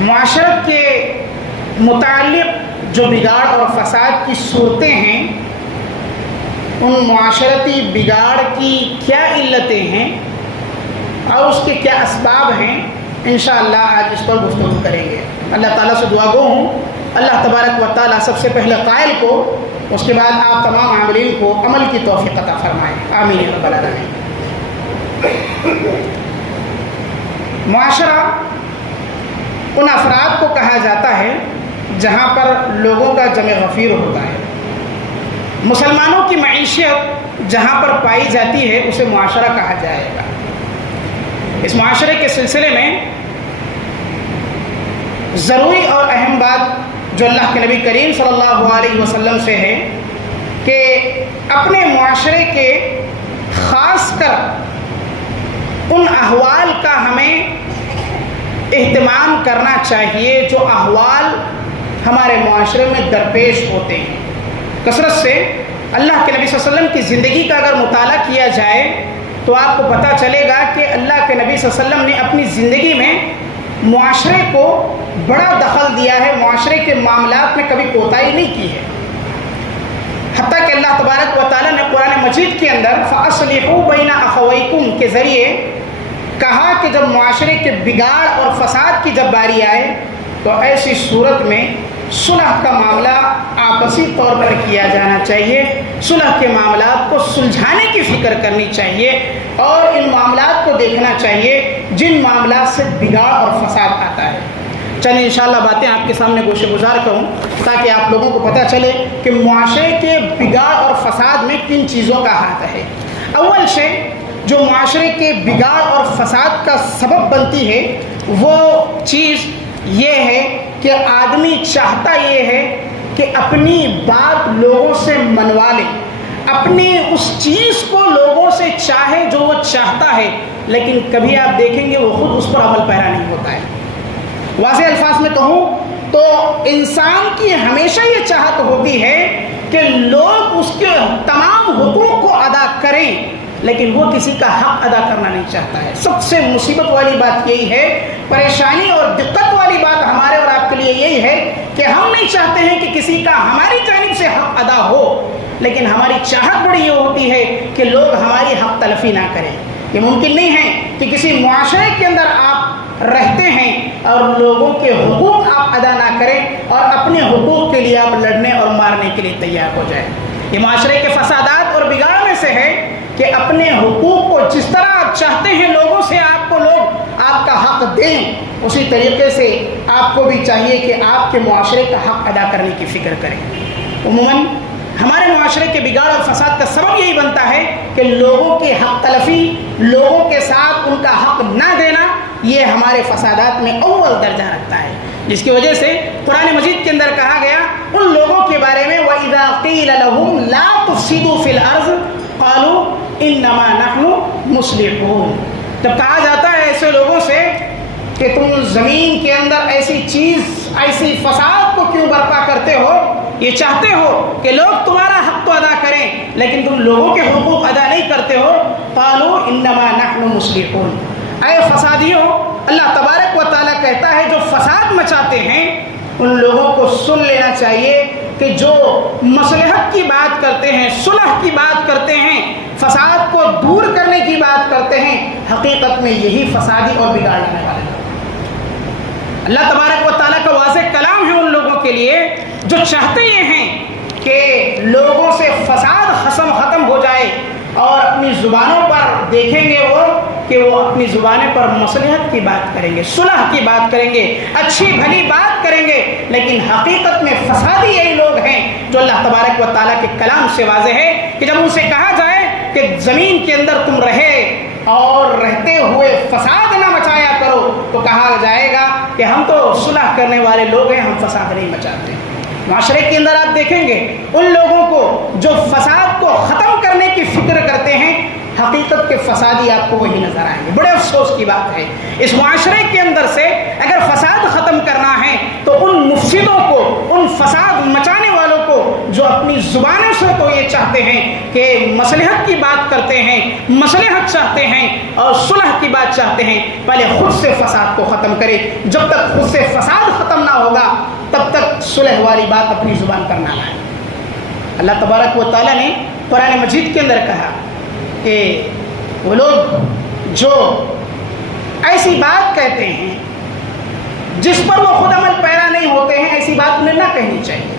معاشرت کے متعلق جو بگاڑ اور فساد کی صورتیں ہیں، ان معاشرتی بگاڑ کی کیا علتیں ہیں اور اس کے کیا اسباب ہیں، انشاءاللہ آج اس پر گفتگو کریں گے۔ اللہ تعالیٰ سے دعا گو ہوں اللہ تبارک و تعالیٰ سب سے پہلے قائل کو، اس کے بعد آپ تمام عاملین کو عمل کی توفیق عطا فرمائیں، آمین یا رب العالمین۔ معاشرہ ان افراد کو کہا جاتا ہے جہاں پر لوگوں کا جمع غفیر ہوتا ہے۔ مسلمانوں کی معیشت جہاں پر پائی جاتی ہے اسے معاشرہ کہا جائے گا۔ اس معاشرے کے سلسلے میں ضروری اور اہم بات جو اللہ کے نبی کریم صلی اللہ علیہ وسلم سے ہے کہ اپنے معاشرے کے خاص کر ان احوال کا ہمیں اہتمام کرنا چاہیے جو احوال ہمارے معاشرے میں درپیش ہوتے ہیں۔ کثرت سے اللہ کے نبی صلی اللہ علیہ وسلم کی زندگی کا اگر مطالعہ کیا جائے تو آپ کو پتہ چلے گا کہ اللہ کے نبی صلی اللہ علیہ وسلم نے اپنی زندگی میں معاشرے کو بڑا دخل دیا ہے، معاشرے کے معاملات میں کبھی کوتاہی نہیں کی ہے۔ حتیٰ کہ اللہ تبارک و تعالیٰ نے قرآن مجید کے اندر فَأَصْلِحُوا بَيْنَ أَخَوَيْكُمْ کے ذریعے کہا کہ جب معاشرے کے بگاڑ اور فساد کی جب باری آئے تو ایسی صورت میں صلح کا معاملہ آپسی طور پر کیا جانا چاہیے، صلح کے معاملات کو سلجھانے کی فکر کرنی چاہیے اور ان معاملات کو دیکھنا چاہیے جن معاملات سے بگاڑ اور فساد آتا ہے۔ چلیں انشاءاللہ باتیں آپ کے سامنے گوشے گزار کروں تاکہ آپ لوگوں کو پتہ چلے کہ معاشرے کے بگاڑ اور فساد میں کن چیزوں کا ہاتھ ہے۔ اول شے جو معاشرے کے بگاڑ اور فساد کا سبب بنتی ہے وہ چیز یہ ہے کہ آدمی چاہتا یہ ہے کہ اپنی بات لوگوں سے منوا لے، اپنی اس چیز کو لوگوں سے چاہے جو وہ چاہتا ہے، لیکن کبھی آپ دیکھیں گے وہ خود اس پر عمل پیرا نہیں ہوتا ہے۔ واضح الفاظ میں کہوں تو انسان کی ہمیشہ یہ چاہت ہوتی ہے کہ لوگ اس کے تمام حقوق کو ادا کریں، لیکن وہ کسی کا حق ادا کرنا نہیں چاہتا ہے۔ سب سے مصیبت والی بات یہی ہے، پریشانی اور دقت والی بات ہمارے اور آپ کے لیے یہی ہے کہ ہم نہیں چاہتے ہیں کہ کسی کا ہماری جانب سے حق ادا ہو، لیکن ہماری چاہت بڑی یہ ہوتی ہے کہ لوگ ہماری حق تلفی نہ کریں۔ یہ ممکن نہیں ہے کہ کسی معاشرے کے اندر آپ رہتے ہیں اور لوگوں کے حقوق آپ ادا نہ کریں اور اپنے حقوق کے لیے آپ لڑنے اور مارنے کے لیے تیار ہو جائیں۔ یہ معاشرے کے فسادات اور بگاڑ میں سے ہے کہ اپنے حقوق کو جس طرح آپ چاہتے ہیں لوگوں سے آپ کو لوگ آپ کا حق دیں، اسی طریقے سے آپ کو بھی چاہیے کہ آپ کے معاشرے کا حق ادا کرنے کی فکر کریں۔ عموماً ہمارے معاشرے کے بگاڑ اور فساد کا سبب یہی بنتا ہے کہ لوگوں کی حق تلفی، لوگوں کے ساتھ ان کا حق نہ دینا، یہ ہمارے فسادات میں اول درجہ رکھتا ہے، جس کی وجہ سے قرآن مجید کے اندر کہا گیا ان لوگوں کے بارے میں وَإِذَا قِيلَ لَهُمْ لَا تُفْسِدُوا فِي الْأَرْضِ قَالُوا إِنَّمَا نَحْنُ مُصْلِحُونَ۔ جب کہا جاتا ہے ایسے لوگوں سے کہ تم زمین کے اندر ایسی چیز، ایسی فساد کو کیوں برپا کرتے ہو، یہ چاہتے ہو کہ لوگ تمہارا حق تو ادا کریں لیکن تم لوگوں کے حقوق ادا نہیں کرتے ہو، قالوا انما نحن مصلحون۔ اے فسادیوں، اللہ تبارک و تعالیٰ کہتا ہے جو فساد مچاتے ہیں ان لوگوں کو سن لینا چاہیے کہ جو مصلحت کی بات کرتے ہیں، صلح کی بات کرتے ہیں، فساد کو دور کرنے کی بات کرتے ہیں، حقیقت میں یہی فسادی اور بگاڑنے والے ہیں۔ اللہ تبارک و تعالیٰ کا واضح کلام ہے ان لوگوں کے لیے جو چاہتے یہ ہیں کہ لوگوں سے فساد ختم ہو جائے اور اپنی زبانوں پر دیکھیں گے وہ کہ وہ اپنی زبانیں پر مصلحت کی بات کریں گے، صلح کی بات کریں گے، اچھی بھلی بات کریں گے، لیکن حقیقت میں فسادی یہی لوگ ہیں جو اللہ تبارک و تعالیٰ کے کلام سے واضح ہے کہ جب ان سے کہا جائے کہ زمین کے اندر تم رہے اور رہتے ہوئے فساد نہ مچایا کرو تو کہا جائے گا کہ ہم تو صلح کرنے والے لوگ ہیں، ہم فساد نہیں مچاتے۔ معاشرے کے اندر آپ دیکھیں گے ان لوگوں کو جو فساد کو ختم کرنے کی فکر کرتے ہیں، حقیقت کے فسادی آپ کو وہی نظر آئیں گے۔ بڑے افسوس کی بات ہے، اس معاشرے کے اندر سے اگر فساد ختم کرنا ہے تو ان مفسدوں کو، ان فساد مچانے والوں کو جو اپنی زبانوں سے تو یہ چاہتے ہیں کہ مصلحت کی بات کرتے ہیں، مصلحت چاہتے ہیں اور صلح کی بات چاہتے ہیں، پہلے خود سے فساد کو ختم کرے۔ جب تک خود سے فساد ختم نہ ہوگا تب تک صلح والی بات اپنی زبان پر نہ لائے۔ اللہ تبارک و تعالیٰ نے قرآن مجید کے اندر کہا کہ وہ لوگ جو ایسی بات کہتے ہیں جس پر وہ خود عمل پیرا نہیں ہوتے ہیں، ایسی بات انہیں نہ کہنی چاہیے۔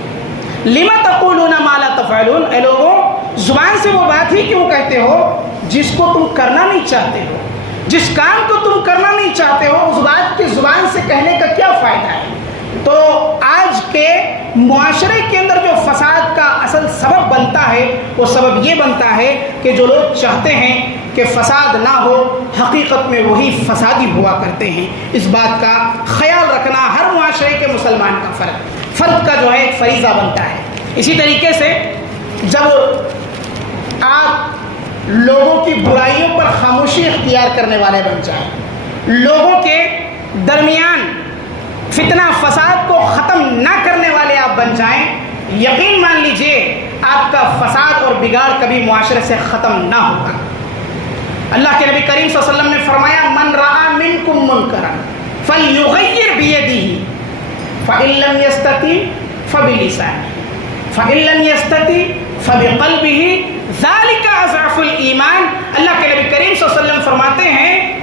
لما تقولون ما لا تفعلون، اے لوگوں زبان سے وہ بات ہی کیوں کہتے ہو جس کو تم کرنا نہیں چاہتے ہو، جس کام کو تم کرنا نہیں چاہتے ہو اس بات کی زبان سے کہنے کا کیا فائدہ ہے؟ تو آج کے معاشرے کے اندر جو فساد کا اصل سبب بنتا ہے وہ سبب یہ بنتا ہے کہ جو لوگ چاہتے ہیں کہ فساد نہ ہو، حقیقت میں وہی فسادی ہوا کرتے ہیں۔ اس بات کا خیال رکھنا ہر معاشرے کے مسلمان کا فرد کا جو ہے ایک فریضہ بنتا ہے۔ اسی طریقے سے جب آپ لوگوں کی برائیوں پر خاموشی اختیار کرنے والے بن جائیں، لوگوں کے درمیان فتنہ فساد کو ختم نہ کرنے والے آپ بن جائیں، یقین مان لیجئے آپ کا فساد اور بگاڑ کبھی معاشرے سے ختم نہ ہوگا۔ اللہ کے نبی کریم صلی اللہ علیہ وسلم نے فرمایا من رأى منکم منکرا فلیغیر بیدہ فإن لم یستطع فبلسانہ فإن لم یستطع فبقلبہ ذلک اضعف الایمان۔ اللہ کے نبی کریم صلی اللہ علیہ وسلم فرماتے ہیں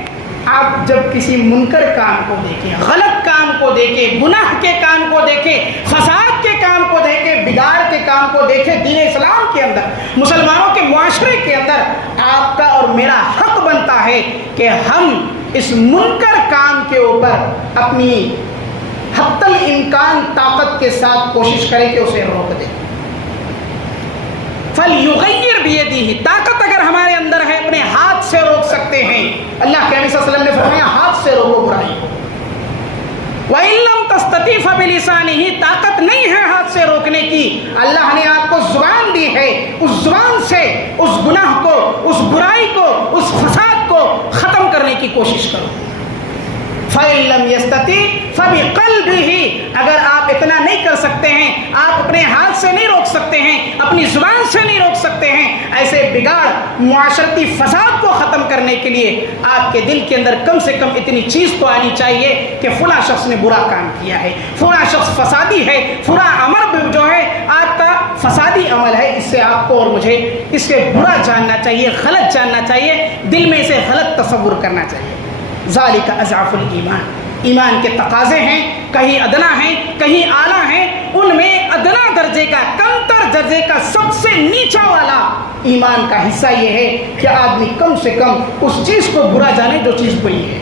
آپ جب کسی منکر کام کو دیکھیں، غلط کام کو دیکھیں، گناہ کے کام کو دیکھیں، فساد کے کام کو دیکھیں، بگاڑ کے کام کو دیکھیں، دین اسلام کے اندر، مسلمانوں کے معاشرے کے اندر آپ کا اور میرا حق بنتا ہے کہ ہم اس منکر کام کے اوپر اپنی حتی الامکان طاقت کے ساتھ کوشش کریں کہ اسے روک دیں۔ فَلْيُغَيِّرْ بِيَدِهِ، طاقت اگر ہمارے اندر ہے اپنے ہاتھ سے روک سکتے ہیں۔ اللہ کے نبی صلی اللہ علیہ وسلم نے فرمایا ہاتھ سے روکو برائی کو۔ وَإِن لَمْ تَسْتَطِعْ فَبِلِسَانِهِ، طاقت نہیں ہے ہاتھ سے روکنے کی، اللہ نے آپ کو زبان دی ہے، اس زبان سے اس گناہ کو، اس برائی کو، اس فساد کو ختم کرنے کی کوشش کرو۔ فَإِن لَمْ يَسْتَطِعْ فَبِقَلْبِهِ، اگر آپ اتنا نہیں کر سکتے ہیں، آپ اپنے ہاتھ سے نہیں روک سکتے ہیں، اپنی زبان سے نہیں روک سکتے ہیں، ایسے بگاڑ معاشرتی فساد کو ختم کرنے کے لیے آپ کے دل کے اندر کم سے کم اتنی چیز تو آنی چاہیے کہ فلاں شخص نے برا کام کیا ہے، فلاں شخص فسادی ہے، فلاں عمل جو ہے آپ کا فسادی عمل ہے، اس سے آپ کو اور مجھے اس سے برا جاننا چاہیے، غلط جاننا چاہیے، دل میں اسے غلط تصور کرنا چاہیے۔ ذالک اضعف الایمان، ایمان کے تقاضے ہیں، کہیں ادنا ہیں کہیں اعلیٰ ہیں، ان میں ادنا درجے کا، کمتر درجے کا، سب سے نیچا والا ایمان کا حصہ یہ ہے کہ آدمی کم سے کم اس چیز کو برا جانے جو چیز بری ہے۔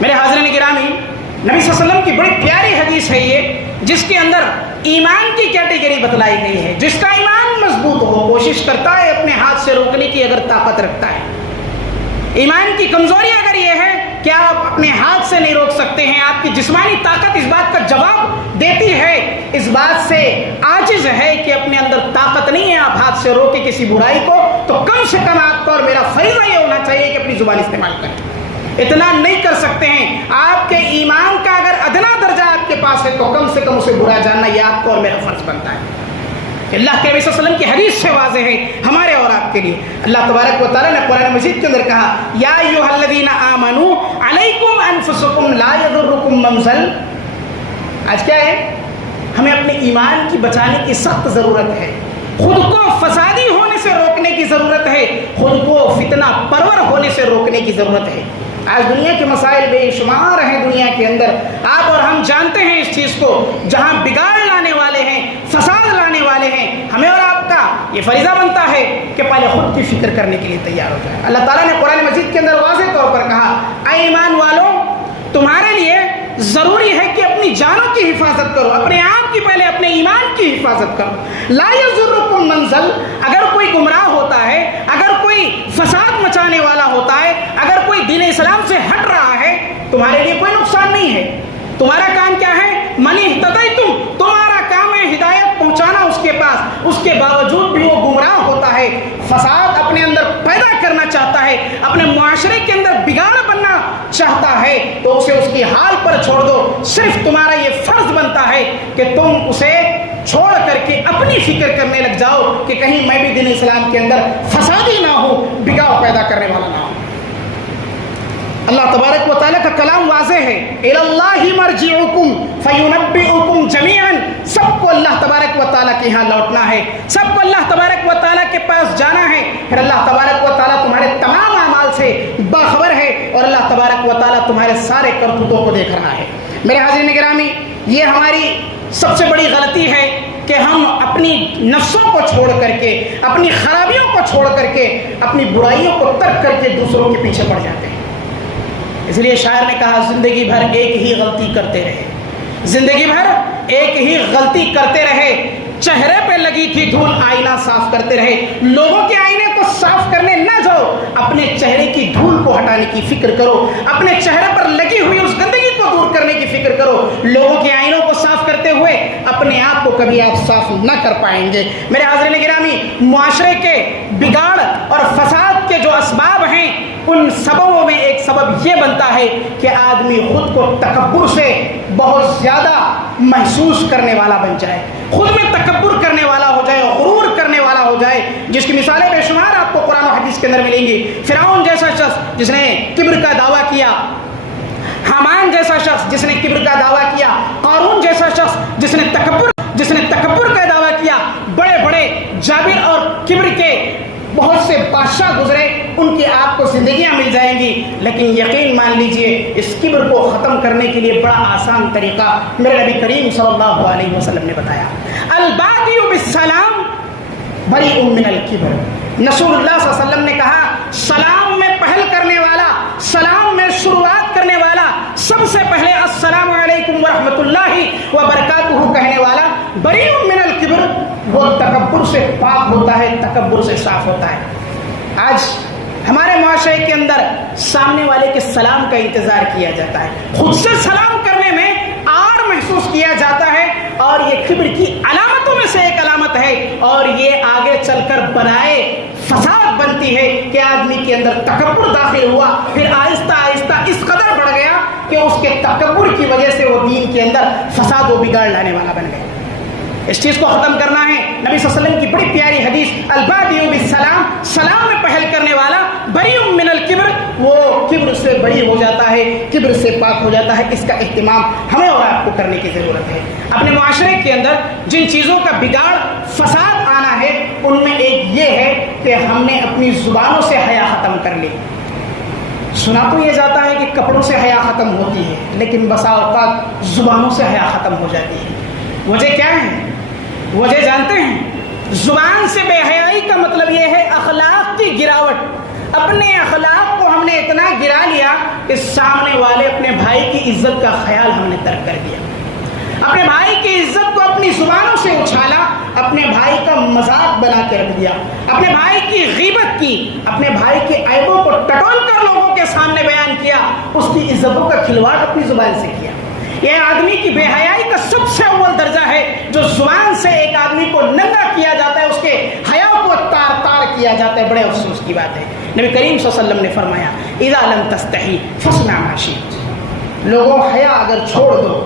میرے حاضرین گرامی، نبی صلی اللہ علیہ وسلم کی بڑی پیاری حدیث ہے یہ، جس کے اندر ایمان کی کیٹیگری بتلائی گئی ہے۔ جس کا ایمان مضبوط ہو، کوشش کرتا ہے اپنے ہاتھ سے روکنے کی، اگر طاقت رکھتا ہے۔ ایمان کی کمزوری اگر یہ ہے کہ آپ اپنے ہاتھ سے نہیں روک سکتے ہیں، آپ کی جسمانی طاقت اس بات کا جواب دیتی ہے، اس بات سے عاجز ہے کہ اپنے اندر طاقت نہیں ہے آپ ہاتھ سے روکے کسی برائی کو، تو کم سے کم آپ کا اور میرا فریضہ یہ ہونا چاہیے کہ اپنی زبان استعمال کریں۔ اتنا نہیں کر سکتے ہیں، آپ کے ایمان کا اگر ادنا درجہ آپ کے پاس ہے تو کم سے کم اسے برا جاننا یہ آپ کو اور میرا فرض بنتا ہے۔ اللہ کے نبی صلی اللہ علیہ وسلم کی حدیث سے واضح ہے ہمارے اور آپ کے لیے۔ اللہ تبارک و تعالیٰ نے قرآن مجید کے اندر کہا یا ایھا الذین آمنوا علیکم انفسکم لا یضرکم من ضل۔ آج کیا ہے؟ ہمیں اپنے ایمان کی بچانے کی سخت ضرورت ہے، خود کو فسادی ہونے سے روکنے کی ضرورت ہے، خود کو فتنہ پرور ہونے سے روکنے کی ضرورت ہے۔ آج دنیا کے مسائل بے شمار ہیں، دنیا کے اندر آپ اور ہم جانتے ہیں اس چیز کو، جہاں بگاڑ لانے والے ہیں، فساد لانے والے ہیں، ہمیں اور آپ کا یہ فریضہ بنتا ہے کہ پہلے خود کی فکر کرنے کے لیے تیار ہو جائے۔ اللہ تعالیٰ نے قرآن مجید کے اندر واضح طور پر کہا اے ایمان والوں، تمہارے لیے ضروری ہے کہ اپنی جانوں کی حفاظت کرو، اپنے آپ کی پہلے اپنے ایمان کی حفاظت کرو۔ لا یضرکم من ضل، اگر کوئی گمراہ ہوتا ہے، اگر کوئی فساد مچانے والا ہوتا ہے، اگر کوئی دین اسلام سے ہٹ رہا ہے، تمہارے لیے کوئی نقصان نہیں ہے۔ تمہارا کام کیا ہے؟ من اہتدیتم، تمہارا کام ہے ہدایت پہنچانا اس کے پاس، اس کے باوجود بھی وہ گمراہ ہوتا ہے، فساد اپنے اندر پیدا کرنا چاہتا ہے، اپنے معاشرے کے اندر بگاڑ بننا چاہتا ہے، تو اسے اس کی حال پر چھوڑ دو۔ صرف تمہارا یہ فرض بنتا ہے کہ تم اسے چھوڑ کر کے اپنی فکر کرنے لگ جاؤ کہ کہیں میں بھی دین اسلام کے اندر فسادی نہ ہوں، بگاڑ پیدا کرنے والا نہ ہوں۔ اللہ تبارک و تعالیٰ کا کلام واضح ہے، الی اللہ مرجعکم فینبئکم جمیعا، سب کو اللہ تبارک و تعالیٰ کے یہاں لوٹنا ہے، سب کو اللہ تبارک و تعالیٰ کے پاس جانا ہے، پھر اللہ تبارک و تعالیٰ تمہارے تمام اعمال سے باخبر ہے اور اللہ تبارک و تعالیٰ تمہارے سارے کرتوتوں کو دیکھ رہا ہے۔ میرے حاضرین گرامی، یہ ہماری سب سے بڑی غلطی ہے کہ ہم اپنی نفسوں کو چھوڑ کر کے، اپنی خرابیوں کو چھوڑ کر کے، اپنی برائیوں کو ترک کر کے دوسروں کے پیچھے پڑ جاتے ہیں۔ اس لیے شاعر نے کہا، زندگی بھر ایک ہی غلطی کرتے رہے، زندگی بھر ایک ہی غلطی کرتے رہے، چہرے پہ لگی تھی دھول آئینہ صاف کرتے رہے۔ لوگوں کے آئینے کو صاف کرنے نہ جاؤ، اپنے چہرے کی دھول کو ہٹانے کی فکر کرو، اپنے چہرے پر لگی ہوئی اس گندگی کو دور کرنے کی فکر کرو۔ لوگوں کے آئینوں کو صاف کرتے ہوئے اپنے آپ کو کبھی آپ صاف نہ کر پائیں گے۔ میرے حاضرین گرامی، معاشرے کے بگاڑ اور فساد کے جو اسباب ہیں، ان سببوں میں ایک سبب یہ بنتا ہے کہ آدمی خود کو تکبر سے بہت زیادہ محسوس کرنے والا بن جائے، خود میں تکبر کرنے والا ہو جائے، غرور کرنے والا ہو جائے، جس کی مثالیں بے شمار آپ کو قرآن و حدیث کے اندر ملیں گی۔ فرعون جیسا شخص جس نے کبر کا دعویٰ کیا، حامان جیسا شخص جس نے کبر کا دعویٰ کیا، قارون جیسا شخص جس نے تکبر کا دعویٰ کیا، بڑے بڑے جابر اور کبر کے بہت سے بادشاہ گزرے، ان کی آپ کو زندگیاں مل جائیں گی، لیکن یقین مان لیجئے اس کبر کو ختم کرنے کے لیے بڑا آسان طریقہ میرے نبی کریم صلی اللہ علیہ وسلم نے بتایا، البادی بالسلام بریء من الکبر۔ رسول اللہ صلی اللہ علیہ وسلم نے کہا، سلام میں پہل کرنے والا، سلام میں شروعات کرنے والا، سب سے پہلے السلام علیکم ورحمۃ اللہ وبرکاتہ کہنے والا بریء من الکبر، وہ تکبر سے پاک ہوتا ہے، تکبر سے صاف ہوتا ہے۔ آج ہمارے معاشرے کے اندر سامنے والے کے سلام کا انتظار کیا جاتا ہے، خود سے سلام کرنے میں آر محسوس کیا جاتا ہے، اور یہ کبر کی علامتوں میں سے ایک علامت ہے، اور یہ آگے چل کر بنائے فساد بنتی ہے کہ آدمی کے اندر تکبر داخل ہوا، پھر آہستہ آہستہ اس قدر بڑھ گیا کہ اس کے تکبر کی وجہ سے وہ دین کے اندر فساد و بگاڑ لانے والا بن گیا۔ اس چیز کو ختم کرنا ہے۔ نبی صلی اللہ علیہ وسلم کی بڑی پیاری حدیث، البادی بالسلام، سلام میں پہل کرنے والا بریء من الکبر، وہ کبر سے بری ہو جاتا ہے، کبر سے پاک ہو جاتا ہے۔ اس کا اہتمام ہمیں اور آپ کو کرنے کی ضرورت ہے۔ اپنے معاشرے کے اندر جن چیزوں کا بگاڑ فساد آنا ہے، ان میں ایک یہ ہے کہ ہم نے اپنی زبانوں سے حیا ختم کر لی۔ سنا تو یہ جاتا ہے کہ کپڑوں سے حیا ختم ہوتی ہے، لیکن بسا اوقات زبانوں سے حیا ختم ہو جاتی ہے۔ وجہ کیا ہے؟ وجہ جانتے ہیں؟ زبان سے بے حیائی کا مطلب یہ ہے اخلاق کی گراوٹ۔ اپنے اخلاق کو ہم نے اتنا گرا لیا کہ سامنے والے اپنے بھائی کی عزت کا خیال ہم نے ترک کر دیا، اپنے بھائی کی عزت کو اپنی زبانوں سے اچھالا، اپنے بھائی کا مذاق بنا کے رکھ دیا، اپنے بھائی کی غیبت کی، اپنے بھائی کے عیبوں کو ٹٹول کر لوگوں کے سامنے بیان کیا، اس کی عزتوں کا کھلواڑ اپنی زبان سے کیا۔ یہ آدمی کی بے حیائی کا سب سے اول درجہ ہے، جو زبان سے ایک آدمی کو ننگا کیا جاتا ہے، اس کے حیا کو تار تار کیا جاتا ہے۔ بڑے افسوس کی بات ہے، نبی کریم صلی اللہ علیہ وسلم نے فرمایا، اذا لم تستحی فاصنع ما شئت۔ لوگوں، حیا اگر چھوڑ دو،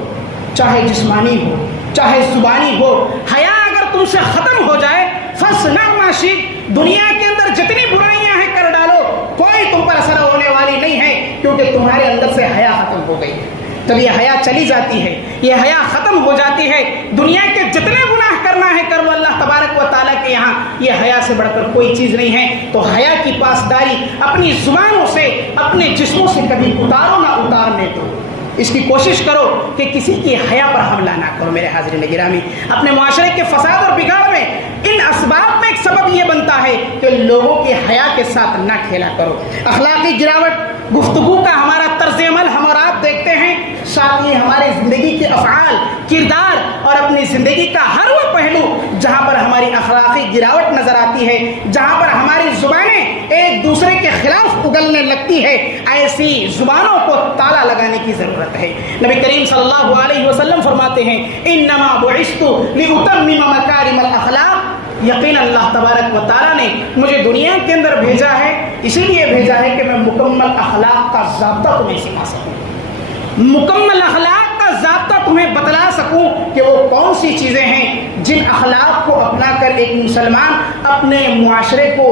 چاہے جسمانی ہو چاہے زبانی ہو، حیا اگر تم سے ختم ہو جائے، فاصنع ما شئت، دنیا کے اندر جتنی برائیاں ہیں کر ڈالو، کوئی تم پر اثر ہونے والی نہیں ہے، کیونکہ تمہارے اندر سے حیا ختم ہو گئی ہے۔ تب یہ حیا چلی جاتی ہے، یہ حیا ختم ہو جاتی ہے۔ دنیا کے جتنے گناہ کرنا ہے کرو، اللہ تبارک و تعالیٰ کے یہاں یہ حیا سے بڑھ کر کوئی چیز نہیں ہے۔ تو حیا کی پاسداری اپنی زبانوں سے، اپنے جسموں سے کبھی اتارو نہ اتارنے دو۔ اس کی کوشش کرو کہ کسی کی حیا پر حملہ نہ کرو۔ میرے حاضرین گرامی، اپنے معاشرے کے فساد اور بگاڑ میں ان اسباب میں ایک سبب یہ بنتا ہے کہ لوگوں کی حیا کے ساتھ نہ کھیلا کرو۔ اخلاقی گراوٹ، گفتگو کا ہمارا طرز عمل ہم اور آپ دیکھتے ہیں، ساتھ ہی ہماری زندگی کے افعال، کردار اور اپنی زندگی کا ہر وہ پہلو جہاں پر ہماری اخلاقی گراوٹ نظر آتی ہے، جہاں پر ہماری زبانیں ایک دوسرے کے خلاف اگلنے لگتی ہے، ایسی زبانوں کو تالا لگانے کی ضرورت ہے۔ نبی کریم صلی اللہ علیہ وسلم فرماتے ہیں، انما بعثت لاتمم مکارم الاخلاق، یقین اللہ تبارک و تعالیٰ نے مجھے دنیا کے اندر بھیجا ہے، اسی لیے بھیجا ہے کہ میں مکمل اخلاق کا ضابطہ تمہیں سکھا سکوں، مکمل اخلاق کا ضابطہ تمہیں بتلا سکوں کہ وہ کون سی چیزیں ہیں جن جن اخلاق کو اپنا کر ایک مسلمان اپنے معاشرے کو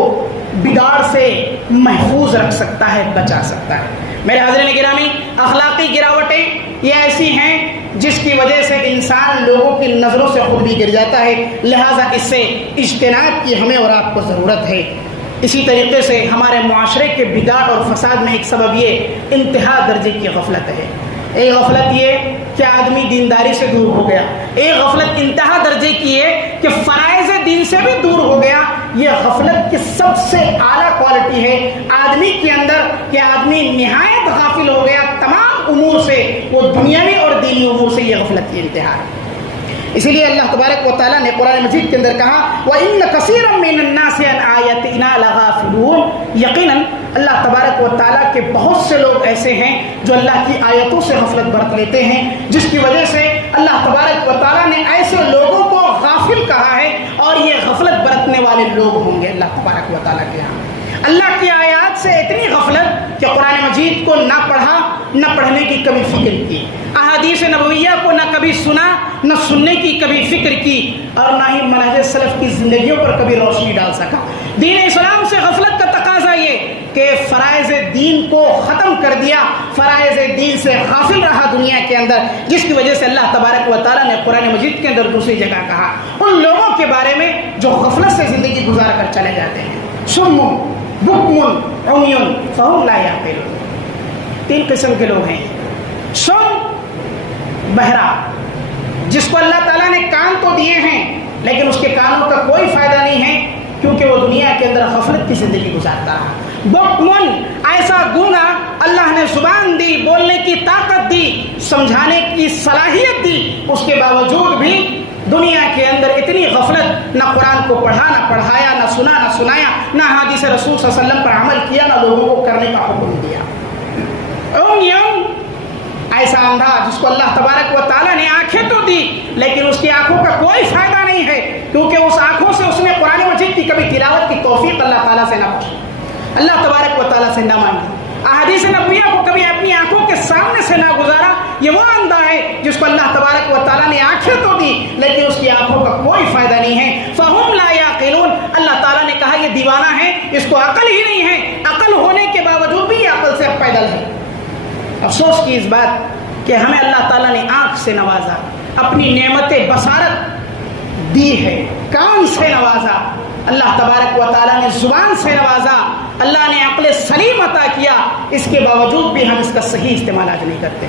بگاڑ سے محفوظ رکھ سکتا ہے، بچا سکتا ہے۔ میرے حاضرین گرامی، اخلاقی گراوٹیں یہ ایسی ہیں جس کی وجہ سے انسان لوگوں کی نظروں سے خود بھی گر جاتا ہے، لہٰذا اس سے اجتناب کی ہمیں اور آپ کو ضرورت ہے۔ اسی طریقے سے ہمارے معاشرے کے بگاڑ اور فساد میں ایک سبب یہ انتہا درجے کی غفلت ہے۔ ایک غفلت یہ کہ آدمی دینداری سے دور ہو گیا، ایک غفلت انتہا درجے کی ہے کہ فرائض دین سے بھی دور ہو گیا۔ یہ غفلت کی سب سے اعلیٰ کوالٹی ہے آدمی کے اندر کہ آدمی نہایت غافل ہو گیا تمام امور سے، وہ دنیاوی اور دینی امور سے، یہ غفلت کی انتہا ہے۔ اسی لیے اللہ تبارک و تعالیٰ نے قرآن مجید کے اندر کہا وَإِنَّ كَثِيرًا مِّنَ النَّاسِ عَنْ آيَاتِنَا لَغَافِلُونَ، یقیناً اللہ تبارک و تعالیٰ کے بہت سے لوگ ایسے ہیں جو اللہ کی آیتوں سے غفلت برت لیتے ہیں، جس کی وجہ سے اللہ تبارک و تعالیٰ نے ایسے لوگوں کو غافل کہا ہے، اور یہ غفلت برتنے والے لوگ ہوں گے اللہ تبارک و تعالیٰ کے یہاں۔ اللہ کی آیات سے اتنی غفلت کہ قرآن مجید کو نہ پڑھا، نہ پڑھنے کی کبھی فکر کی، احادیث نبویہ کو نہ کبھی سنا، نہ سننے کی کبھی فکر کی، اور نہ ہی منہج سلف کی زندگیوں پر کبھی روشنی ڈال سکا۔ دین اسلام سے غفلت کا تقاضا یہ کہ فرائض دین کو ختم کر دیا، فرائض دین سے غافل رہا دنیا کے اندر، جس کی وجہ سے اللہ تبارک و تعالیٰ نے قرآن مجید کے اندر دوسری جگہ کہا ان لوگوں کے بارے میں جو غفلت سے زندگی گزار کر چلے جاتے ہیں، سم بکم عمی فہم لا یعقلون۔ تین قسم کے لوگ ہیں، سم بہرا، جس کو اللہ تعالیٰ نے کان تو دیے ہیں لیکن اس کے کانوں کا کوئی فائدہ نہیں ہے کیونکہ وہ دنیا کے اندر غفلت کی زندگی گزارتا ہے۔ بکمن، ایسا گونگا، اللہ نے زبان دی، بولنے کی طاقت دی، سمجھانے کی صلاحیت دی، اس کے باوجود بھی دنیا کے اندر اتنی غفلت، نہ قرآن کو پڑھا، نہ پڑھایا، نہ سنا، نہ سنایا، نہ حدیث رسول صلی اللہ علیہ وسلم پر عمل کیا، نہ لوگوں کو کرنے کا حکم دیا۔ ایسا اندھا جس کو اللہ تبارک و تعالیٰ نے آنکھیں تو دی لیکن اس کی آنکھوں کا کوئی فائدہ نہیں ہے کیونکہ اس آنکھوں سے اس نے قرآن مجید کی کبھی تلاوت کی توفیق اللہ تعالیٰ سے نہ پوچھی، اللہ تبارک و تعالیٰ سے نہ مانگی، احادیث نبویہ کو کبھی اپنی آنکھوں کے سامنے سے نہ گزارا۔ یہ وہ اندھا ہے جس کو اللہ تبارک و تعالیٰ نے آنکھیں تو دی لیکن اس کی آنکھوں کا کوئی فائدہ نہیں ہے۔ فہم لا یعقلون، اللہ تعالیٰ نے کہا یہ دیوانہ ہے، اس کو عقل ہی نہیں ہے، عقل ہونے کے باوجود بھی یہ عقل سے پیدل ہے۔ افسوس کی اس بات کہ ہمیں اللہ تعالیٰ نے آنکھ سے نوازا، اپنی نعمت بصارت دی ہے، کان سے نوازا، اللہ تبارک و تعالیٰ نے زبان سے نوازا، اللہ نے عقل سلیم عطا کیا، اس کے باوجود بھی ہم اس کا صحیح استعمال آج نہیں کرتے۔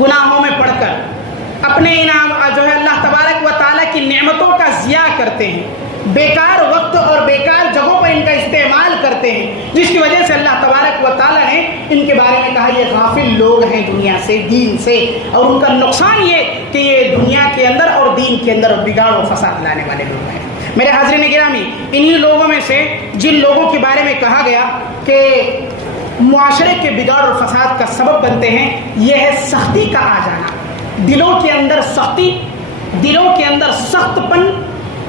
گناہوں میں پڑھ کر اپنے انعام جو ہے اللہ تبارک و تعالیٰ کی نعمتوں کا ضیاع کرتے ہیں، بیکار وقت اور بیکار جگہوں پر ان کا استعمال کرتے ہیں، جس کی وجہ سے اللہ تبارک و تعالیٰ نے ان کے بارے میں کہا یہ غافل لوگ ہیں دنیا سے، دین سے، اور ان کا نقصان یہ کہ یہ دنیا کے اندر اور دین کے اندر بگاڑ و فساد لانے والے لوگ ہیں۔ میرے حاضرین گرامی، انہی لوگوں میں سے جن لوگوں کے بارے میں کہا گیا کہ معاشرے کے بگاڑ اور فساد کا سبب بنتے ہیں، یہ ہے سختی کا آ جانا، دلوں کے اندر سختی، دلوں کے اندر سخت پن،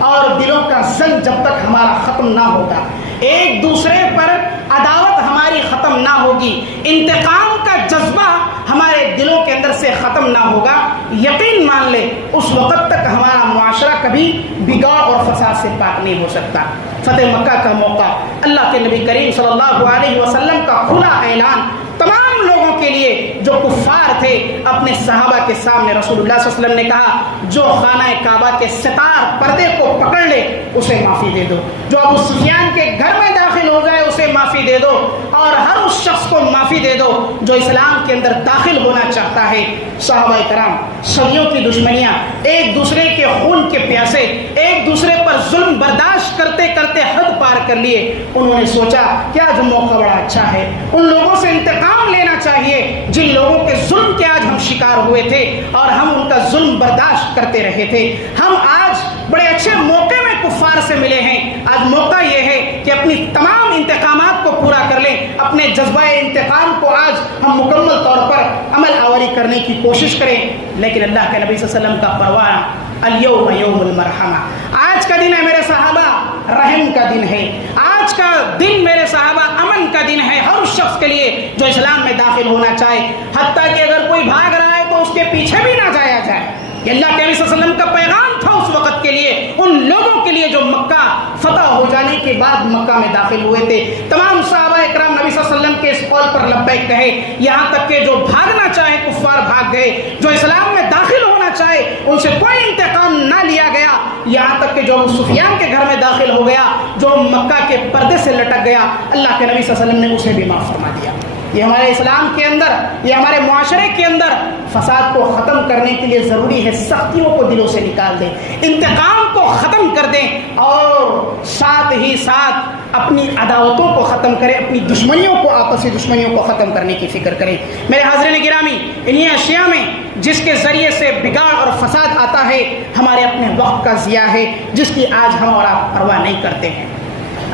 اور دلوں کا زنگ جب تک ہمارا ختم نہ ہوگا، ایک دوسرے پر عداوت ہماری ختم نہ ہوگی، انتقام کا جذبہ ہمارے دلوں کے اندر سے ختم نہ ہوگا، یقین مان لے اس وقت تک ہمارا معاشرہ کبھی بگاڑ اور فساد سے پاک نہیں ہو سکتا۔ فتح مکہ کا موقع، اللہ کے نبی کریم صلی اللہ علیہ وسلم کا کھلا اعلان تمام لوگوں کے لیے جو کفار تھے، اپنے صحابہ کے سامنے رسول اللہ صلی اللہ علیہ وسلم نے کہا جو خانہ کعبہ کے ستار پردے کو پکڑ لے اسے معافی دے دو، جو ابو سفیان کے گھر میں داخل ہو جائے اسے معافی دے دو، اور ہر اس شخص کو معافی دے دو جو اسلام کے اندر داخل ہونا چاہتا ہے۔ صحابہ کرام صدیوں کی دشمنیاں، ایک دوسرے کے خون کے پیاسے، ایک دوسرے پر ظلم برداشت کرتے کرتے حد پار کر لیے، انہوں نے سوچا کہ آج موقع بڑا اچھا ہے، ان لوگوں سے انتقام لینا چاہیے جن لوگوں کے ظلم کے آج ہم شکار ہوئے تھے اور ہم ان کا ظلم برداشت کرتے رہے تھے۔ ہم آج بڑے اچھے موقع میں کفار سے ملے ہیں، آج موقع یہ ہے کہ اپنی تمام انتقامات کو پورا کر لیں، اپنے جذبہ انتقام کو آج ہم مکمل طور پر عمل آوری کرنے کی کوشش کریں۔ لیکن اللہ کے نبی صلی اللہ علیہ وسلم کا پروانہ الیوم یوم المرحمہ، آج کا دن ہے میرے صحابہ، رحم کا دن ہے، آج کا دن میرے صحابہ امن کا دن ہے ہر اس شخص کے لیے جو اسلام میں داخل ہونا چاہے، حتیٰ کہ اگر کوئی بھاگ رہا ہے تو اس کے پیچھے بھی نہ جایا جائے، یہ اللہ کے نبی صلی اللہ علیہ وسلم کا پیغام تھا اس وقت کے لیے، ان لوگوں کے لیے جو مکہ فتح ہو جانے کے بعد مکہ میں داخل ہوئے تھے۔ تمام صحابہ اکرام نبی صلی اللہ علیہ وسلم کے اس قول پر لبیک کہے، یہاں تک کہ جو بھاگنا چاہے کفار بھاگ گئے، جو اسلام میں داخل ہونا چاہے ان سے کوئی انتقام نہ لیا گیا، یہاں تک کہ جو ابو سفیان کے گھر میں داخل ہو گیا، جو مکہ کے پردے سے لٹک گیا، اللہ کے نبی صلی اللہ علیہ وسلم نے اسے بھی معاف فرما دیا۔ یہ ہمارے اسلام کے اندر، یہ ہمارے معاشرے کے اندر فساد کو ختم کرنے کے لیے ضروری ہے سختیوں کو دلوں سے نکال دیں، انتقام کو ختم کر دیں، اور ساتھ ہی ساتھ اپنی عداوتوں کو ختم کریں، اپنی دشمنیوں کو، آپسی دشمنیوں کو ختم کرنے کی فکر کریں۔ میرے حاضرین گرامی، انہی اشیاء میں جس کے ذریعے سے بگاڑ اور فساد آتا ہے ہمارے اپنے وقت کا ضیاع ہے، جس کی آج ہم اور آپ پرواہ نہیں کرتے ہیں۔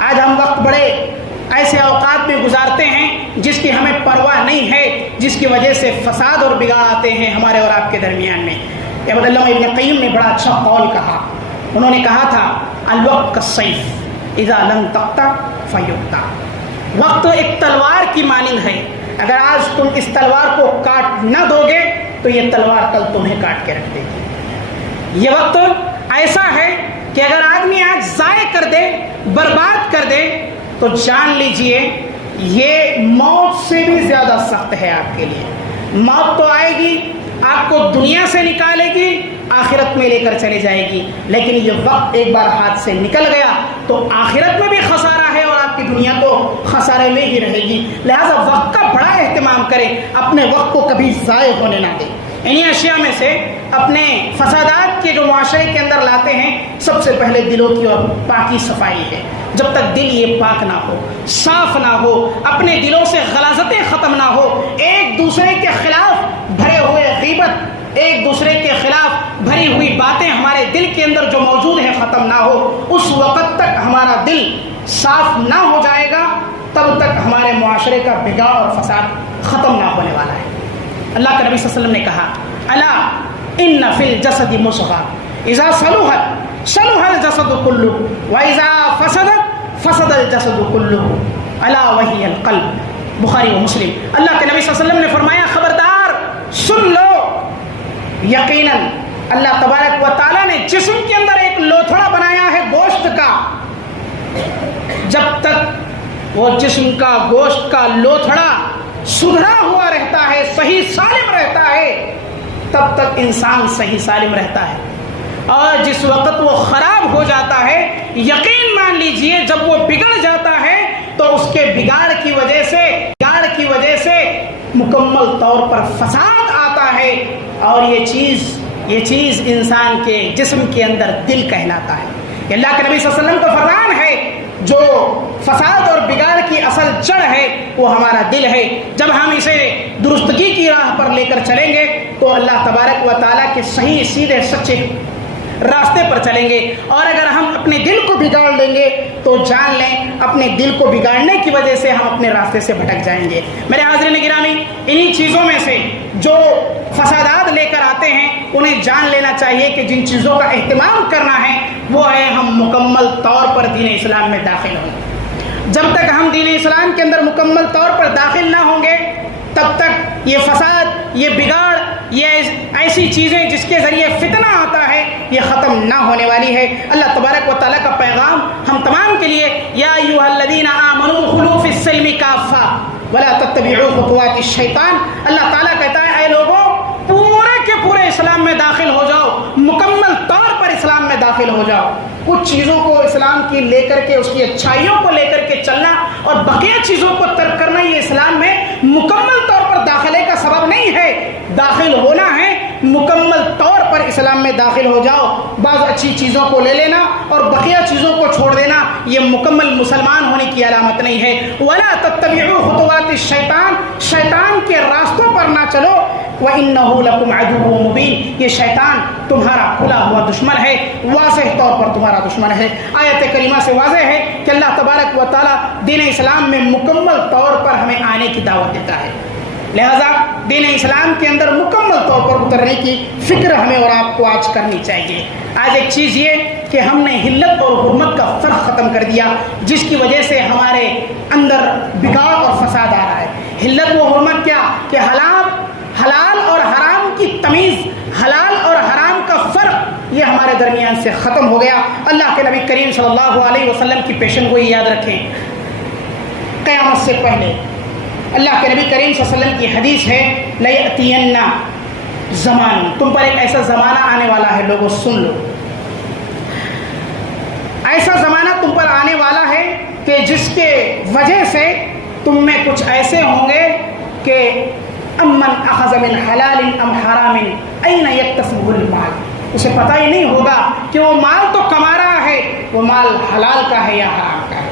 آج ہم وقت بڑے ایسے اوقات میں گزارتے ہیں جس کی ہمیں پرواہ نہیں ہے، جس کی وجہ سے فساد اور بگاڑ آتے ہیں ہمارے اور آپ کے درمیان میں۔ علامہ ابن قیم نے بڑا اچھا قول کہا، انہوں نے کہا تھا الوقت کالسیف اذا لم تقطع فیقطع۔ وقت ایک تلوار کی مانند ہے، اگر آج تم اس تلوار کو کاٹ نہ دو گے تو یہ تلوار کل تمہیں کاٹ کے رکھ دے گی۔ یہ وقت ایسا ہے کہ اگر آدمی آج ضائع کر دے، برباد کر دے، تو جان لیجئے یہ موت سے بھی زیادہ سخت ہے آپ کے لیے۔ موت تو آئے گی، آپ کو دنیا سے نکالے گی، آخرت میں لے کر چلے جائے گی، لیکن یہ وقت ایک بار ہاتھ سے نکل گیا تو آخرت میں بھی خسارہ ہے اور آپ کی دنیا تو خسارے میں ہی رہے گی۔ لہٰذا وقت کا بڑا اہتمام کریں، اپنے وقت کو کبھی ضائع ہونے نہ دیں۔ انہی اشیاء میں سے اپنے فسادات کے جو معاشرے کے اندر لاتے ہیں، سب سے پہلے دلوں کی اور پاکی صفائی ہے۔ جب تک دل یہ پاک نہ ہو، صاف نہ ہو، اپنے دلوں سے غلاظتیں ختم نہ ہو، ایک دوسرے کے خلاف بھرے ہوئے غیبت، ایک دوسرے کے خلاف بھری ہوئی باتیں ہمارے دل کے اندر جو موجود ہیں ختم نہ ہو، اس وقت تک ہمارا دل صاف نہ ہو جائے گا، تب تک ہمارے معاشرے کا بگاڑ اور فساد ختم نہ ہونے والا ہے۔ اللہ کے نبی صلی اللہ علیہ وسلم نے کہا الا ان فی الجسد مضغہ اذا صلحت صلح الجسد كله واذا فسدت فسد الجسد كله الا وهي القلب۔ بخاری و مسلم۔ اللہ کے نبی صلی اللہ علیہ وسلم نے فرمایا خبردار سن لو، یقیناً اللہ تبارک و تعالیٰ نے جسم کے اندر ایک لوتھڑا بنایا ہے گوشت کا، جب تک وہ جسم کا گوشت کا لوتھڑا سدھرا ہوا رہتا ہے، صحیح سالم رہتا ہے، تب تک انسان صحیح سالم رہتا ہے، اور جس وقت وہ خراب ہو جاتا ہے، یقین مان لیجئے جب وہ بگڑ جاتا ہے تو اس کے بگاڑ کی وجہ سے مکمل طور پر فساد آتا ہے، اور یہ چیز انسان کے جسم کے اندر دل کہلاتا ہے۔ یہ اللہ کے نبی صلی اللہ علیہ وسلم کا فرمان ہے، جو فساد اور بگاڑ کی اصل جڑ ہے وہ ہمارا دل ہے۔ جب ہم اسے درستگی کی راہ پر لے کر چلیں گے تو اللہ تبارک و تعالیٰ کے صحیح سیدھے سچے راستے پر چلیں گے، اور اگر ہم اپنے دل کو بگاڑ لیں گے تو جان لیں اپنے دل کو بگاڑنے کی وجہ سے ہم اپنے راستے سے بھٹک جائیں گے۔ میرے حاضرین گرامی، انہی چیزوں میں سے جو فسادات لے کر آتے ہیں انہیں جان لینا چاہیے کہ جن چیزوں کا اہتمام کرنا ہے وہ ہے ہم مکمل طور پر دین اسلام میں داخل ہوں۔ جب تک ہم دین اسلام کے اندر مکمل طور پر داخل نہ ہوں گے تب تک یہ فساد، یہ بگاڑ، یہ ایسی چیزیں جس کے ذریعے فتنہ آتا ہے یہ ختم نہ ہونے والی ہے۔ اللہ تبارک و تعالیٰ کا پیغام ہم تمام کے لیے یا ایھا الذین آمنوا ادخلوا فی السلم کافہ ولا تتبعوا خطوات الشیطان۔ اللہ تعالیٰ کہتا ہے اے لوگوں پورے کے پورے اسلام میں داخل ہو جاؤ، مکمل طور پر اسلام میں داخل ہو جاؤ۔ کچھ چیزوں کو اسلام کی لے کر کے، اس کی اچھائیوں کو لے کر کے چلنا اور بقیہ چیزوں کو ترک کرنا یہ اسلام میں مکمل طور پر داخلے کا سبب نہیں ہے۔ داخل ہونا ہے، مکمل طور پر اسلام میں داخل ہو جاؤ۔ بعض اچھی چیزوں کو لے لینا اور بقیہ چیزوں کو چھوڑ دینا یہ مکمل مسلمان ہونے کی علامت نہیں ہے۔ وَلَا تَتَّبِعُوا خُطُوَاتِ الشَّيْطَانِ، شیطان کے راستوں پر نہ چلو۔ وَإِنَّهُ لَكُمْ عَدُوٌّ مُّبِينٌ، یہ شیطان تمہارا کھلا ہوا دشمن ہے، واضح طور پر تمہارا دشمن ہے۔ آیت کریمہ سے واضح ہے کہ اللہ تبارک و تعالیٰ دین اسلام میں مکمل طور پر ہمیں آنے کی دعوت دیتا ہے، لہذا دین اسلام کے اندر مکمل طور پر اترنے کی فکر ہمیں اور آپ کو آج کرنی چاہیے۔ آج ایک چیز یہ کہ ہم نے حلت اور حرمت کا فرق ختم کر دیا، جس کی وجہ سے ہمارے اندر بگاڑ اور فساد آ رہا ہے۔ حلت و حرمت کیا کہ حلال اور حرام کی تمیز، حلال اور حرام کا ہمارے درمیان سے ختم ہو گیا۔ اللہ کے نبی کریم صلی اللہ علیہ وسلم کی پیشن گوئی یاد رکھیں، قیامت سے پہلے اللہ کے نبی کریم صلی اللہ علیہ وسلم کی حدیث ہے لَيَأْتِيَنَّ زمان، تم پر ایک ایسا زمانہ آنے والا ہے، لوگوں سن لو، ایسا زمانہ تم پر آنے والا ہے کہ جس کے وجہ سے تم میں کچھ ایسے ہوں گے کہ امن اخذ من حلال ام حرام این یکتسبہ المال، اسے پتہ ہی نہیں ہوگا کہ وہ مال تو کما رہا ہے، وہ مال حلال کا ہے یا حرام کا ہے،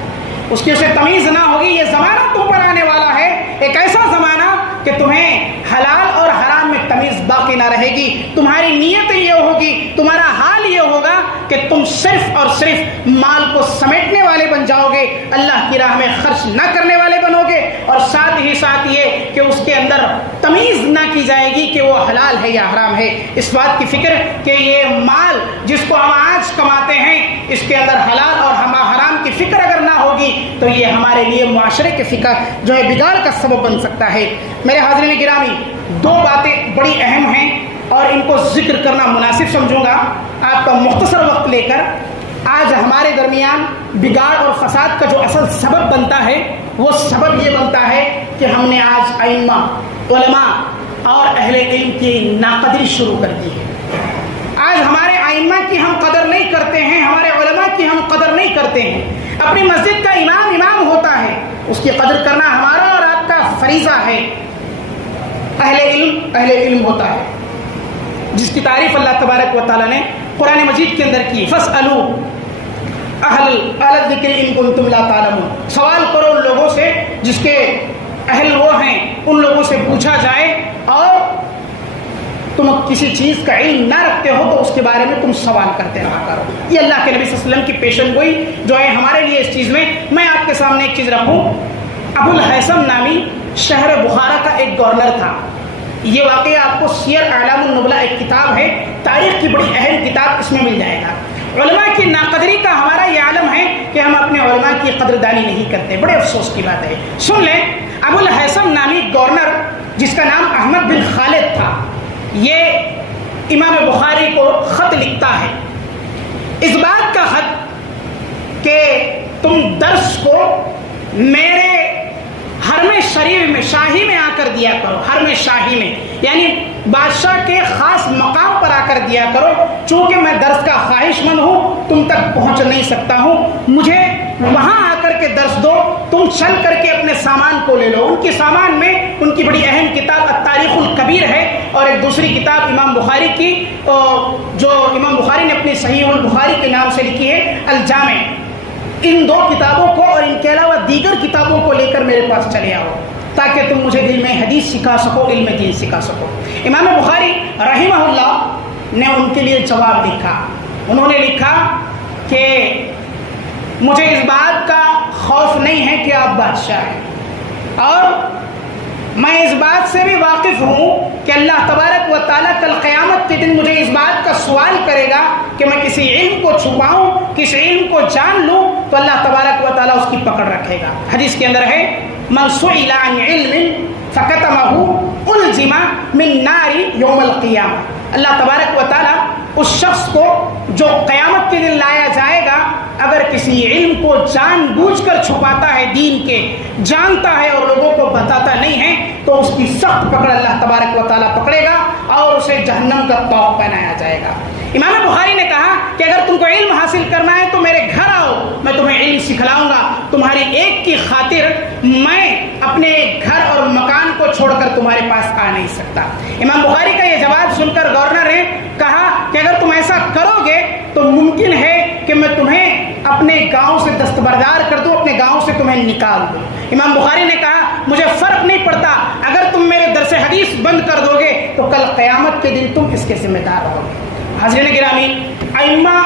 اس کی اسے تمیز نہ ہوگی۔ یہ زمانہ تم پر آنے والا ہے، ایک ایسا زمانہ کہ تمہیں حلال اور حرام میں تمیز باقی نہ رہے گی، تمہاری نیت یہ ہوگی، تمہارا حال یہ ہوگا کہ تم صرف اور صرف مال کو سمیٹنے والے بن جاؤ گے، اللہ کی راہ میں خرچ نہ کرنے والے بنو گے، اور ساتھ ہی ساتھ یہ کہ اس کے اندر تمیز نہ کی جائے گی کہ وہ حلال ہے یا حرام ہے۔ اس بات کی فکر کہ یہ مال جس کو ہم آج کماتے ہیں اس کے اندر حلال اور حرام کی فکر اگر نہ ہوگی تو یہ ہمارے لیے معاشرے کے فکر جو ہے بگاڑ کا سبب بن سکتا ہے۔ میرے حاضرین گرامی، دو باتیں بڑی اہم ہیں اور ان کو ذکر کرنا مناسب سمجھوں گا آپ کا مختصر وقت لے کر۔ آج ہمارے درمیان بگاڑ اور فساد کا جو اصل سبب بنتا ہے وہ سبب یہ بنتا ہے کہ ہم نے آج ائمہ، علماء اور اہل علم کی ناقدری شروع کر دی ہے۔ آج ہمارے ائمہ کی ہم قدر نہیں کرتے ہیں، ہمارے علماء کی ہم قدر نہیں کرتے ہیں۔ اپنی مسجد کا امام ہوتا ہے، اس کی قدر کرنا ہمارا اور آپ کا فریضہ ہے۔ اہل علم ہوتا ہے جس کی تعریف اللہ تبارک و تعالیٰ نے قرآن مجید کے اندر کی، فاسألوا اہل الذکر ان کنتم لا تعلمون، سوال کرو ان لوگوں سے جس کے اہل وہ ہیں، ان لوگوں سے پوچھا جائے، اور تم کسی چیز کا علم نہ رکھتے ہو تو اس کے بارے میں تم سوال کرتے رہا کرو۔ یہ اللہ کے نبی صلی اللہ علیہ وسلم کی پیشن گوئی جو ہے ہمارے لیے اس چیز میں آپ کے سامنے ایک چیز رکھوں۔ ابو الہیثم نامی شہر بخارا کا ایک گورنر تھا۔ یہ واقعہ آپ کو سیر اعلام النبلہ ایک کتاب ہے، تاریخ کی بڑی اہم کتاب، اس میں مل جائے گا۔ علماء کی ناقدری کا ہمارا یہ عالم ہے کہ ہم اپنے علماء کی قدردانی نہیں کرتے، بڑے افسوس کی بات ہے۔ سن لیں، ابو الہیثم نامی گورنر جس کا نام احمد بن خالد تھا، یہ امام بخاری کو خط لکھتا ہے، اس بات کا خط کہ تم درس کو میرے حرم شریف میں، شاہی میں آ کر دیا کرو، حرم شاہی میں یعنی بادشاہ کے خاص مقام پر آ کر دیا کرو، چونکہ میں درس کا خواہش مند ہوں، تم تک پہنچ نہیں سکتا ہوں، مجھے وہاں آ کر کے درس دو، تم چل کر کے اپنے سامان کو لے لو۔ ان کے سامان میں ان کی بڑی اہم کتاب التاریخ الکبیر ہے، اور ایک دوسری کتاب امام بخاری کی جو امام بخاری نے اپنی صحیح البخاری کے نام سے لکھی ہے الجامع۔ ان دو کتابوں کو اور ان کے علاوہ دیگر کتابوں کو لے کر میرے پاس چلے آؤ تاکہ تم مجھے دل میں حدیث سکھا سکو، علم دین سکھا سکو۔ امام بخاری رحمہ اللہ نے ان کے لیے جواب لکھا، انہوں نے لکھا کہ مجھے اس بات کا خوف نہیں ہے کہ آپ بادشاہ ہیں، اور میں اس بات سے بھی واقف ہوں کہ اللہ تبارک و تعالیٰ کل قیامت کے دن مجھے اس بات کا سوال کرے گا کہ میں کسی علم کو چھپاؤں، کسی علم کو جان لوں، تو اللہ تبارک و تعالیٰ اس کی پکڑ رکھے گا۔ حدیث کے اندر ہے من سئل عن علم فکتمہ الزم من نار یوم القیامہ، اللہ تبارک و تعالیٰ اس شخص کو جو قیامت کے دن لایا جائے گا اگر کسی علم کو جان بوجھ کر چھپاتا ہے، دین کے جانتا ہے اور لوگوں کو بتاتا نہیں ہے، تو اس کی سخت پکڑ اللہ تبارک و تعالیٰ پکڑے گا اور اسے جہنم کا طوق پہنایا جائے گا۔ امام بخاری نے کہا کہ اگر تم کو علم حاصل کرنا ہے تو میرے گھر آؤ، میں تمہیں علم سکھلاؤں گا، تمہاری ایک کی خاطر میں اپنے گھر اور مکان کو چھوڑ کر تمہارے پاس آ نہیں سکتا۔ امام بخاری کا یہ جواب سن کر گورنر نے کہا کہ اگر تم ایسا کرو گے تو ممکن ہے کہ میں تمہیں اپنے گاؤں سے دستبردار کر دوں، اپنے گاؤں سے تمہیں نکال دوں۔ امام بخاری نے کہا مجھے فرق نہیں پڑتا، اگر تم میرے درس حدیث بند کر دو گے تو کل قیامت کے دن تم اس کے ذمہ دار رہو گے۔ حاضرین گرامی، ائمہ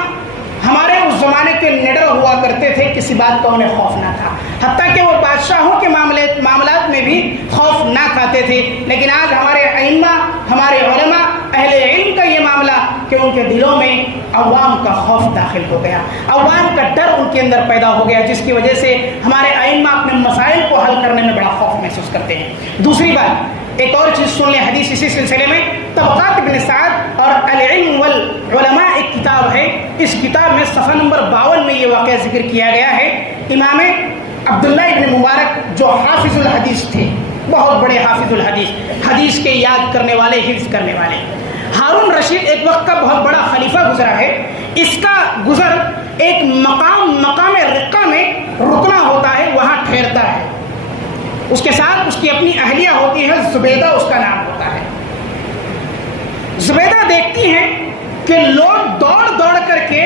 ہمارے اس زمانے کے نڈر ہوا کرتے تھے، کسی بات کا انہیں خوف نہ تھا، حتیٰ کہ وہ بادشاہوں کے معاملات میں بھی خوف نہ کھاتے تھے۔ لیکن آج ہمارے ائمہ، ہمارے علماء، اہل علم کا یہ معاملہ کہ ان کے دلوں میں عوام کا خوف داخل ہو گیا، عوام کا ڈر ان کے اندر پیدا ہو گیا، جس کی وجہ سے ہمارے ائمہ اپنے مسائل کو حل کرنے میں بڑا خوف محسوس کرتے ہیں۔ دوسری بات، ایک اور چیز سن لیں حدیث اسی سلسلے میں، طبقات ابن سعد اور العلم والعلماء ایک کتاب ہے، اس کتاب میں صفحہ نمبر 52 میں یہ واقعہ ذکر کیا گیا ہے۔ امام عبداللہ ابن مبارک جو حافظ الحدیث تھے، بہت بڑے حافظ الحدیث، حدیث کے یاد کرنے والے، حفظ کرنے والے، ہارون رشید ایک وقت کا بہت بڑا خلیفہ گزرا ہے۔ اس کا گزر ایک مقام رقہ میں رکنا ہوتا ہے، وہاں ٹھہرتا ہے، اس کے ساتھ اس کی اپنی اہلیہ ہوتی ہے، زبیدہ اس کا نام ہوتا ہے۔ زبیدہ دیکھتی ہیں کہ لوگ دوڑ دوڑ کر کے،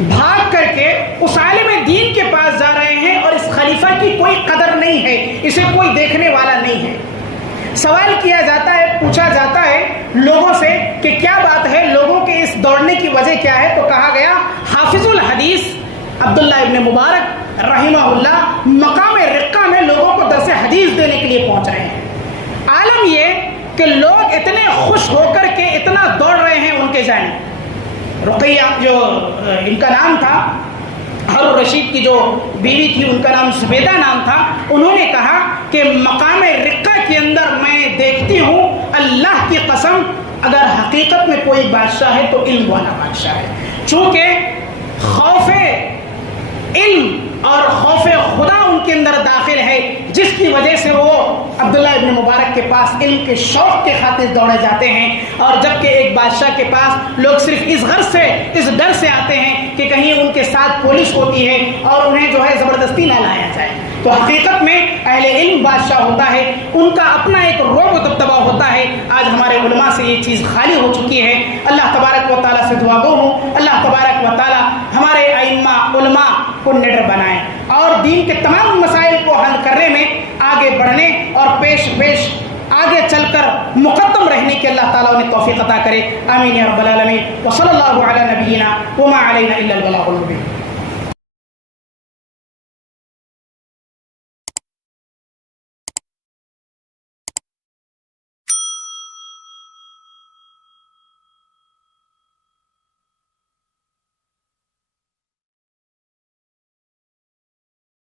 بھاگ کر کے اس عالم دین کے پاس جا رہے ہیں اور اس خلیفہ کی کوئی قدر نہیں ہے، اسے کوئی دیکھنے والا نہیں ہے۔ سوال کیا جاتا ہے، پوچھا جاتا ہے لوگوں سے کہ کیا بات ہے، لوگوں کے اس دوڑنے کی وجہ کیا ہے؟ تو کہا گیا حافظ الحدیث عبداللہ ابن مبارک رحمہ اللہ مقام رقہ میں لوگوں کو درس حدیث دینے کے لیے پہنچ رہے ہیں۔ عالم یہ کہ لوگ اتنے خوش ہو کر کے اتنا دوڑ رہے ہیں ان کے جانب۔ رقیہ جو ان کا نام تھا، ہارون رشید کی جو بیوی تھی ان کا نام زبیدہ نام تھا، انہوں نے کہا کہ مقام رقہ کے اندر میں دیکھتی ہوں اللہ کی قسم اگر حقیقت میں کوئی بادشاہ ہے تو علم والا بادشاہ ہے، چونکہ خوف علم اور خوف خدا ان کے اندر داخل ہے، جس کی وجہ سے وہ عبداللہ ابن مبارک کے پاس علم کے شوق کے خاطر دوڑے جاتے ہیں، اور جبکہ ایک بادشاہ کے پاس لوگ صرف اس غرض سے، اس ڈر سے آتے ہیں کہ کہیں ان کے ساتھ پولیس ہوتی ہے اور انہیں جو ہے زبردستی نہ لایا جائے۔ تو حقیقت میں اہل علم بادشاہ ہوتا ہے، ان کا اپنا ایک رعب و دبدبہ ہوتا ہے۔ آج ہمارے علماء سے یہ چیز خالی ہو چکی ہے۔ اللہ تبارک و تعالیٰ سے دعا گو ہوں، اللہ تبارک و تعالیٰ ہمارے ائمہ علماء کو نڈر بنائیں اور دین کے تمام مسائل کو حل کرنے میں آگے بڑھنے اور پیش آگے چل کر مقدم رہنے کی اللہ تعالیٰ انہیں توفیق عطا کرے۔ آمین یا رب العالمین۔ وصلی اللہ علی نبینا وما علینا الا البلاغ المبین۔